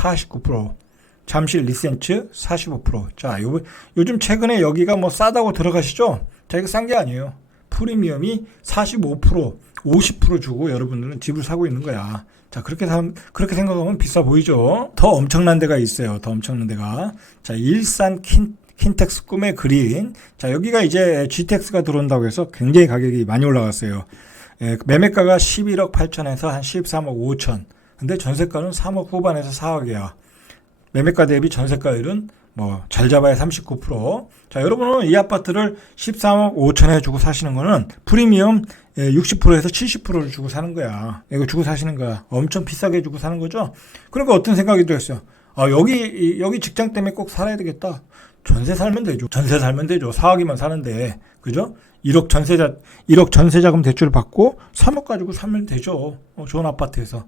49%, 잠실 리센츠 45%. 자, 요즘 최근에 여기가 뭐 싸다고 들어가시죠? 자, 이거 싼 게 아니에요. 프리미엄이 45%, 50% 주고 여러분들은 집을 사고 있는 거야. 자, 그렇게 생각하면 비싸 보이죠? 더 엄청난 데가 있어요. 더 엄청난 데가. 자, 일산 킨텍스 꿈의 그린. 자, 여기가 이제 GTX가 들어온다고 해서 굉장히 가격이 많이 올라갔어요. 매매가가 11억 8천에서 한 13억 5천. 근데 전세가는 3억 후반에서 4억이야. 매매가 대비 전세가율은 뭐 잘 잡아야 39%. 자, 여러분은 이 아파트를 13억 5천에 주고 사시는 거는 프리미엄 60%에서 70%를 주고 사는 거야. 이거 주고 사시는 거야. 엄청 비싸게 주고 사는 거죠. 그러니까 어떤 생각이 들었어요. 아, 여기 직장 때문에 꼭 살아야 되겠다. 전세 살면 되죠. 4억이면 사는데. 그죠? 1억 전세자금 대출 받고 3억 가지고 살면 되죠. 좋은 아파트에서.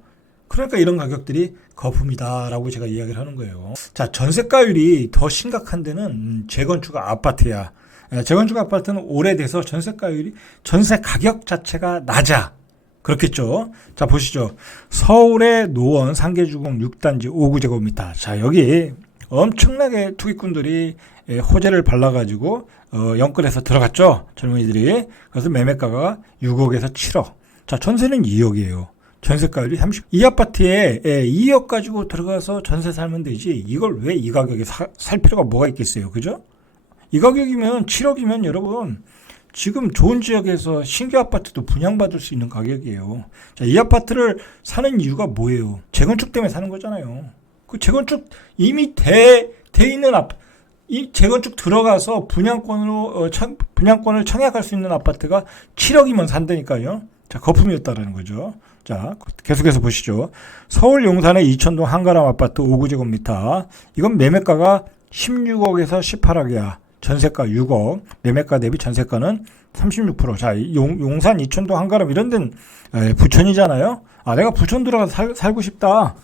그러니까 이런 가격들이 거품이다라고 제가 이야기를 하는 거예요. 자, 전세가율이 더 심각한 데는 재건축 아파트야. 재건축 아파트는 오래돼서 전세 가격 자체가 낮아. 그렇겠죠. 자, 보시죠. 서울의 노원 상계주공 6단지 5구제곱미터. 자, 여기 엄청나게 투기꾼들이 호재를 발라가지고 영끌해서 들어갔죠. 젊은이들이. 그래서 매매가가 6억에서 7억. 자, 전세는 2억이에요. 전세가율이 30. 이 아파트에 2억 가지고 들어가서 전세 살면 되지. 이걸 왜 이 가격에 살 필요가 뭐가 있겠어요. 그죠? 이 가격이면 7억이면 여러분 지금 좋은 지역에서 신규 아파트도 분양받을 수 있는 가격이에요. 자, 이 아파트를 사는 이유가 뭐예요? 재건축 때문에 사는 거잖아요. 그 재건축 이미 돼 있는 이 재건축 들어가서 분양권을 청약할 수 있는 아파트가 7억이면 산다니까요. 자, 거품이었다라는 거죠. 자, 계속해서 보시죠. 서울 용산의 이천동 한가람 아파트 5구제곱미터. 이건 매매가가 16억에서 18억이야. 전세가 6억. 매매가 대비 전세가는 36%. 자, 용산 이천동 한가람 이런 데는 부천이잖아요. 아, 내가 부천 들어가서 살고 싶다.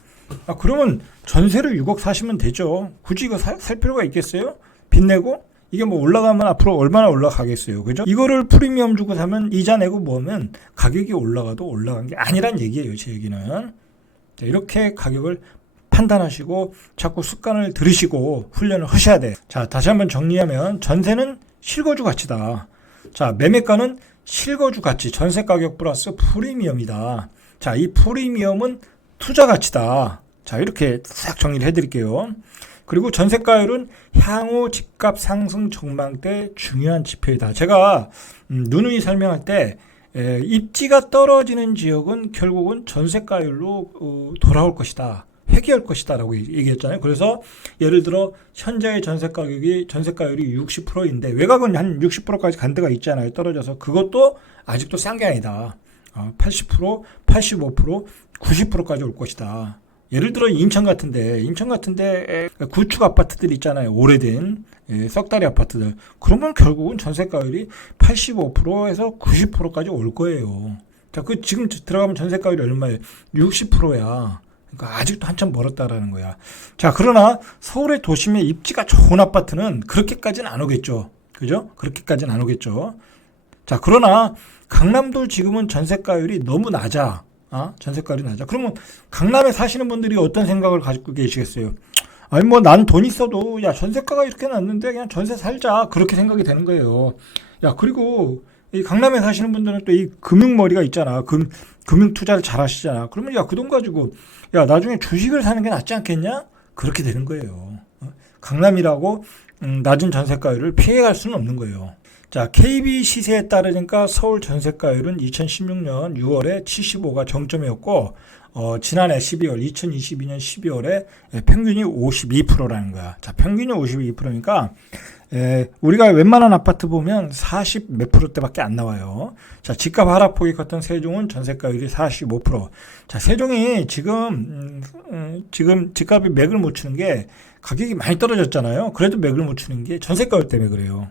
아, 그러면 전세를 6억 사시면 되죠. 굳이 이거 살 필요가 있겠어요? 빚 내고? 이게 뭐 올라가면 앞으로 얼마나 올라가겠어요. 그죠? 이거를 프리미엄 주고 사면 이자 내고 뭐면 가격이 올라가도 올라간 게 아니란 얘기예요. 제 얘기는. 자, 이렇게 가격을 판단하시고 자꾸 습관을 들이시고 훈련을 하셔야 돼. 자, 다시 한번 정리하면 전세는 실거주 가치다. 자, 매매가는 실거주 가치, 전세 가격 플러스 프리미엄이다. 자, 이 프리미엄은 투자 가치다. 자, 이렇게 싹 정리를 해드릴게요. 그리고 전세가율은 향후 집값 상승 전망 때 중요한 지표이다. 제가 누누이 설명할 때 입지가 떨어지는 지역은 결국은 전세가율로 돌아올 것이다. 회귀할 것이다 라고 얘기했잖아요. 그래서 예를 들어 현재의 전세가율이 60%인데 외곽은 한 60%까지 간 데가 있잖아요. 떨어져서. 그것도 아직도 싼 게 아니다. 80%, 85%, 90%까지 올 것이다. 예를 들어 인천 같은데 구축 아파트들 있잖아요. 오래된 썩다리 아파트들. 그러면 결국은 전세가율이 85%에서 90%까지 올 거예요. 자, 그 지금 들어가면 전세가율이 얼마예요? 60%야. 그러니까 아직도 한참 멀었다라는 거야. 자, 그러나 서울의 도심의 입지가 좋은 아파트는 그렇게까지는 안 오겠죠. 그죠? 그렇게까지는 안 오겠죠. 자, 그러나 강남도 지금은 전세가율이 너무 낮아. 전세가율이 낮아. 그러면 강남에 사시는 분들이 어떤 생각을 가지고 계시겠어요? 아니, 뭐, 난 돈 있어도, 야, 전세가가 이렇게 낮는데 그냥 전세 살자. 그렇게 생각이 되는 거예요. 야, 그리고 이 강남에 사시는 분들은 또 이 금융머리가 있잖아. 금융 투자를 잘 하시잖아. 그러면 야, 그 돈 가지고, 야, 나중에 주식을 사는 게 낫지 않겠냐? 그렇게 되는 거예요. 강남이라고 낮은 전세가율을 피해갈 수는 없는 거예요. 자, KB 시세에 따르니까 서울 전세가율은 2016년 6월에 75가 정점이었고, 지난해 2022년 12월에 평균이 52%라는 거야. 자, 평균이 52%니까, 우리가 웬만한 아파트 보면 40 몇 %대밖에 안 나와요. 자, 집값 하락폭이 컸던 세종은 전세가율이 45%. 자, 세종이 지금 집값이 맥을 못 추는 게 가격이 많이 떨어졌잖아요. 그래도 맥을 못 추는 게 전세가율 때문에 그래요.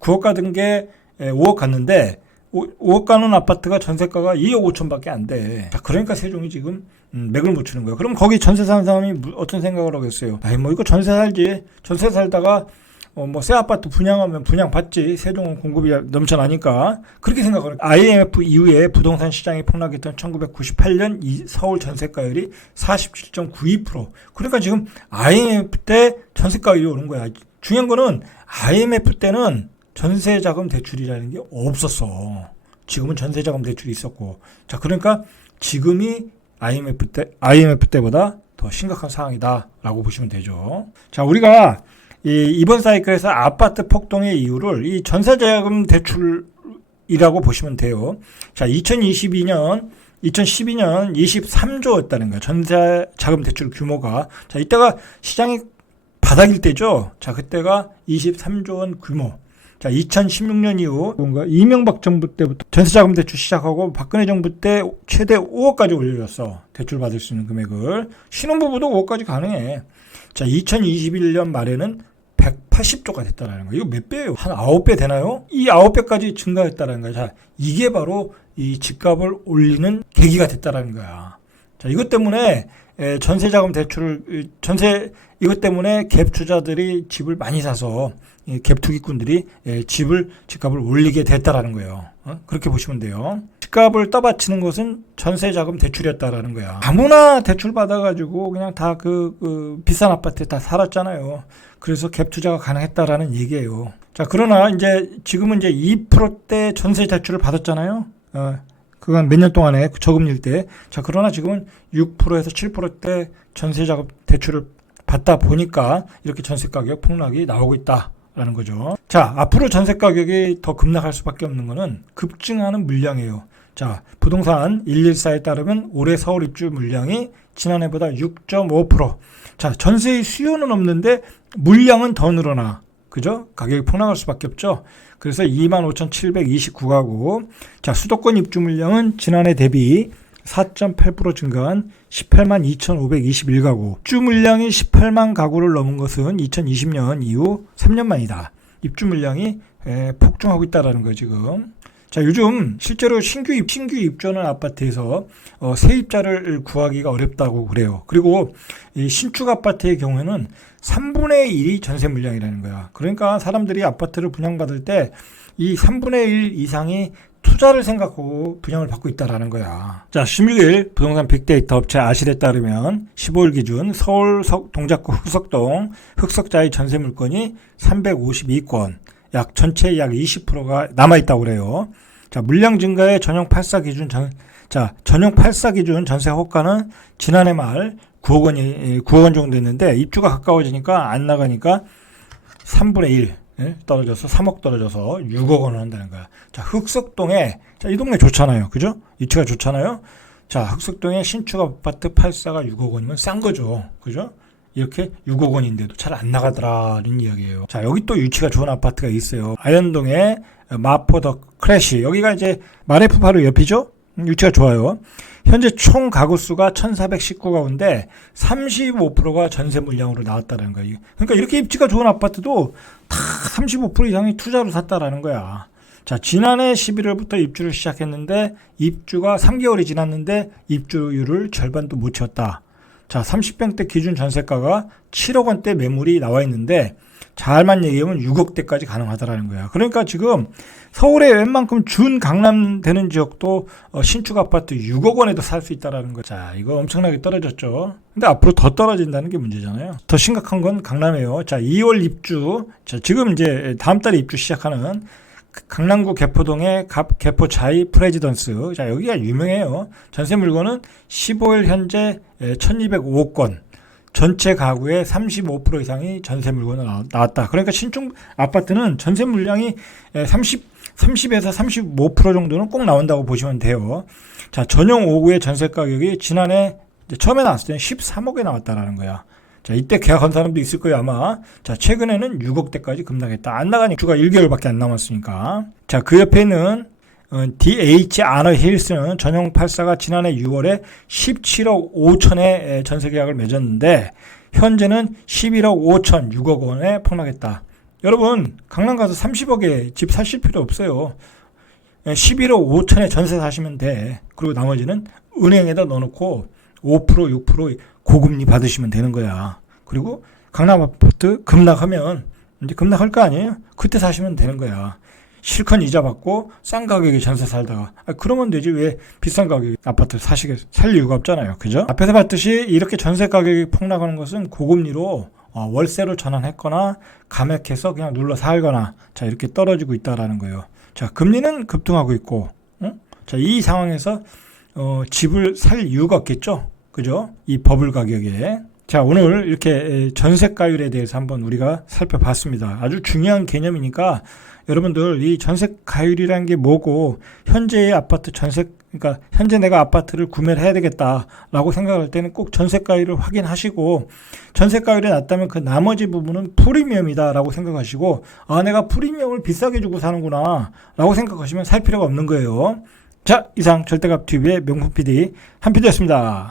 9억 가던 게 5억 갔는데 5억 가는 아파트가 전세가가 2억 5천밖에 안 돼. 자, 그러니까 세종이 지금 맥을 못 추는 거예요. 그럼 거기 전세 사는 사람이 어떤 생각을 하겠어요? 아이, 뭐 이거 전세 살지. 전세 살다가 뭐 새 아파트 분양하면 분양받지. 세종은 공급이 넘쳐나니까. 그렇게 생각을. IMF 이후에 부동산 시장이 폭락했던 1998년 서울 전세가율이 47.92%. 그러니까 지금 IMF 때 전세가율이 오른 거야. 중요한 거는 IMF 때는 전세자금 대출이라는 게 없었어. 지금은 전세자금 대출이 있었고. 자, 그러니까 지금이 IMF 때보다 더 심각한 상황이다라고 보시면 되죠. 자, 우리가 이번 사이클에서 아파트 폭등의 이유를 이 전세자금 대출이라고 보시면 돼요. 자, 2012년 23조였다는 거예요. 전세자금 대출 규모가. 자, 이때가 시장이 바닥일 때죠. 자, 그때가 23조 원 규모. 자, 2016년 이후 뭔가 이명박 정부 때부터 전세자금 대출 시작하고 박근혜 정부 때 최대 5억까지 올려줬어. 대출 받을 수 있는 금액을. 신혼부부도 5억까지 가능해. 자, 2021년 말에는 180조가 됐다라는 거예요. 이거 몇 배예요? 한 9배 되나요? 이 9배까지 증가했다라는 거야. 자, 이게 바로 이 집값을 올리는 계기가 됐다라는 거야. 자, 이것 때문에 전세자금 대출을 이것 때문에 갭 투자들이 집을 많이 사서 갭 투기꾼들이 집값을 올리게 됐다라는 거예요. 그렇게 보시면 돼요. 집값을 떠받치는 것은 전세자금 대출이었다라는 거야. 아무나 대출 받아가지고 그냥 다 비싼 아파트에 다 살았잖아요. 그래서 갭 투자가 가능했다라는 얘기예요. 자, 그러나 지금은 2%대 전세 대출을 받았잖아요. 그건 몇 년 동안에 저금리일 때. 자, 그러나 지금은 6%에서 7%대 전세자금 대출을 받다 보니까 이렇게 전세 가격 폭락이 나오고 있다라는 거죠. 자, 앞으로 전세 가격이 더 급락할 수밖에 없는 거는 급증하는 물량이에요. 자, 부동산 114에 따르면 올해 서울 입주 물량이 지난해보다 6.5%. 자, 전세의 수요는 없는데 물량은 더 늘어나. 그죠? 가격이 폭락할 수밖에 없죠. 그래서 25,729가구. 자, 수도권 입주 물량은 지난해 대비 4.8% 증가한 18만 2,521가구. 입주 물량이 18만 가구를 넘은 것은 2020년 이후 3년 만이다. 입주 물량이 폭증하고 있다는 거예요, 지금. 자, 요즘 실제로 신규 입주하는 아파트에서 세입자를 구하기가 어렵다고 그래요. 그리고 이 신축 아파트의 경우에는 3분의 1이 전세 물량이라는 거야. 그러니까 사람들이 아파트를 분양받을 때 이 3분의 1 이상이 투자를 생각하고 분양을 받고 있다라는 거야. 자, 16일 부동산 빅데이터 업체 아실에 따르면 15일 기준 서울 동작구 흑석동 흑석자의 전세 물건이 352건, 전체의 약 20%가 남아있다고 그래요. 자, 물량 증가의 전용 8사 기준 전세 호가는 지난해 말 9억 원 정도 됐는데 입주가 가까워지니까 안 나가니까 3분의 1 떨어져서 3억 떨어져서 6억 원을 한다는 거야. 자, 흑석동에, 자, 이 동네 좋잖아요. 그죠? 위치가 좋잖아요. 자, 흑석동에 신축 아파트 8사가 6억 원이면 싼 거죠. 그죠? 이렇게 6억 원인데도 잘 안 나가더라는 이야기예요. 자, 여기 또 위치가 좋은 아파트가 있어요. 아현동에 마포 더 크래시. 여기가 마레프 바로 옆이죠? 위치가 좋아요. 현재 총 가구 수가 1,419가구인데 35%가 전세 물량으로 나왔다는 거예요. 그러니까 이렇게 입지가 좋은 아파트도 다 35% 이상이 투자로 샀다라는 거야. 자, 지난해 11월부터 입주를 시작했는데 입주가 3개월이 지났는데 입주율을 절반도 못 채웠다. 자, 30평대 기준 전세가가 7억 원대 매물이 나와 있는데 잘만 얘기하면 6억대까지 가능하다라는 거야. 그러니까 지금 서울에 웬만큼 준 강남 되는 지역도 신축 아파트 6억 원에도 살 수 있다라는 거야. 자, 이거 엄청나게 떨어졌죠. 근데 앞으로 더 떨어진다는 게 문제잖아요. 더 심각한 건 강남이에요. 자, 2월 입주. 자, 지금 다음 달에 입주 시작하는 강남구 개포동의 개포 자이 프레지던스. 자, 여기가 유명해요. 전세 물건은 15일 현재 1,205건. 전체 가구의 35% 이상이 전세 물건으로 나왔다. 그러니까 신축 아파트는 전세 물량이 30에서 35% 정도는 꼭 나온다고 보시면 돼요. 자, 전용 5구의 전세 가격이 지난해 처음에 나왔을 때는 13억에 나왔다라는 거야. 자, 이때 계약한 사람도 있을 거예요, 아마. 자, 최근에는 6억대까지 급락했다. 안 나가니 주가 1개월밖에 안 남았으니까. 자, 그 옆에 있는 DH 아너 힐스는 전용 8사가 지난해 6월에 17억 5천에 전세 계약을 맺었는데 현재는 11억 5천 6억 원에 폭락했다. 여러분, 강남 가서 30억에 집 사실 필요 없어요. 11억 5천에 전세 사시면 돼. 그리고 나머지는 은행에다 넣어놓고 5% 6% 고금리 받으시면 되는 거야. 그리고 강남 아파트 급락하면 이제 급락할 거 아니에요? 그때 사시면 되는 거야. 실컷 이자 받고 싼 가격에 전세 살다가 그러면 되지 왜 비싼 가격에 아파트 살 이유가 없잖아요. 그죠? 앞에서 봤듯이 이렇게 전세 가격이 폭락하는 것은 고금리로 월세로 전환했거나 감액해서 그냥 눌러 살거나 자 이렇게 떨어지고 있다라는 거예요. 자 금리는 급등하고 있고 자 이 상황에서 집을 살 이유가 없겠죠. 그죠? 이 버블 가격에. 자 오늘 이렇게 전세가율에 대해서 한번 우리가 살펴봤습니다. 아주 중요한 개념이니까 여러분들 이 전세가율이라는 게 뭐고 현재의 아파트 그러니까 현재 내가 아파트를 구매를 해야 되겠다라고 생각할 때는 꼭 전세가율을 확인하시고 전세가율이 낮다면 그 나머지 부분은 프리미엄이다라고 생각하시고 내가 프리미엄을 비싸게 주고 사는구나 라고 생각하시면 살 필요가 없는 거예요. 자 이상 절대값TV의 명품 PD 한PD였습니다.